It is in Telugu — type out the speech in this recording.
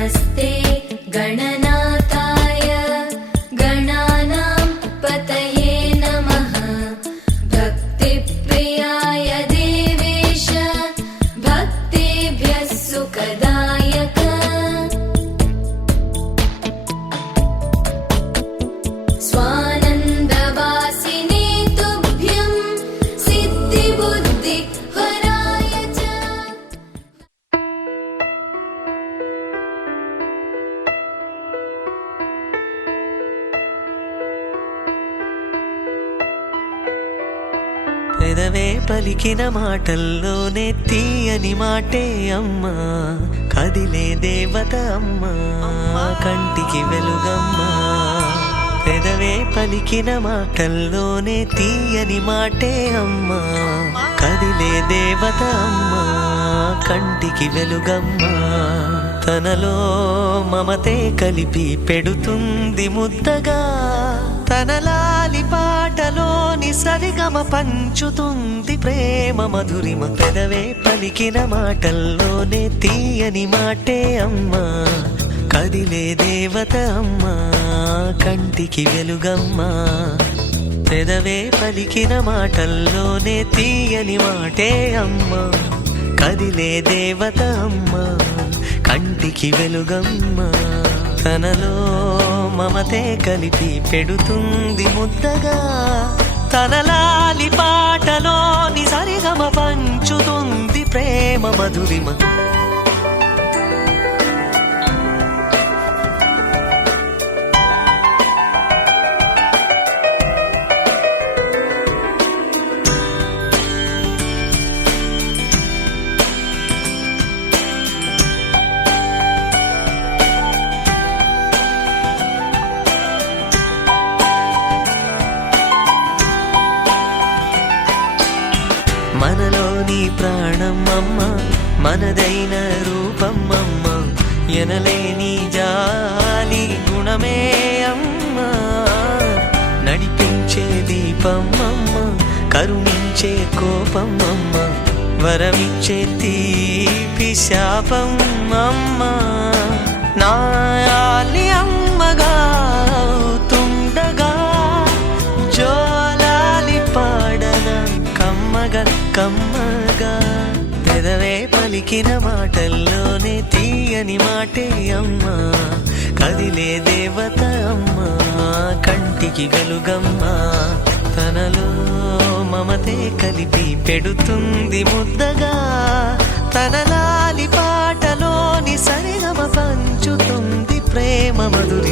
नमस्ते गणनाथाय गणानां पतये नमः भक्तिप्रियाय देवेश भक्तेभ्यः सुखदायक स्वानन्दवासिने तुभ्यं सिद्धिबुद्धि वराय च। పెదవే పలికిన మాటల్లోనే తీయని మాటే అమ్మా, కదిలే దేవత అమ్మా, కంటికి వెలుగమ్మా. పెదవే పలికిన మాటల్లోనే తీయని మాటే అమ్మా, కదిలే దేవత అమ్మా, కంటికి వెలుగమ్మా. తనలో మమతే కలిపి పెడుతుంది ముద్దగా, తన లాలి పాటలోని సరిగమ పంచుతుంది ప్రేమ మధురిమ. పెదవే పలికిన మాటల్లోనే తీయని మాటే అమ్మా, కదిలే దేవత అమ్మా, కంటికి వెలుగమ్మా. పెదవే పలికిన మాటల్లోనే తీయని మాటే అమ్మా, కదిలే దేవత అమ్మా, కంటికి వెలుగమ్మా. తనలో మమతే కలిపి పెడుతుంది ముద్దగా, తన లాలి పాటలోని సరిగమ పంచుతుంది ప్రేమ మధురిమ. మనలోని ప్రాణం అమ్మ, మనదైన రూపం అమ్మ, ఎనలేని జాలి గుణమే అమ్మ. నడిపించే దీపం అమ్మ, కరుణించే కోపం అమ్మ, వరమిచ్చే తీపి శాపం అమ్మ. నాయాలి అమ్మగా అవుతుండగా జోలాలి పాడన కమ్మగా కమ్మగా. పెదవే పలికిన మాటల్లోనే తీయని మాటే అమ్మా, కదిలే దేవత అమ్మా, కంటికి వెలుగమ్మా. తనలో మమతే కలిపి పెడుతుంది ముద్దగా, తన లాలి పాటలోని సరిగమ పంచుతుంది ప్రేమ మధురి.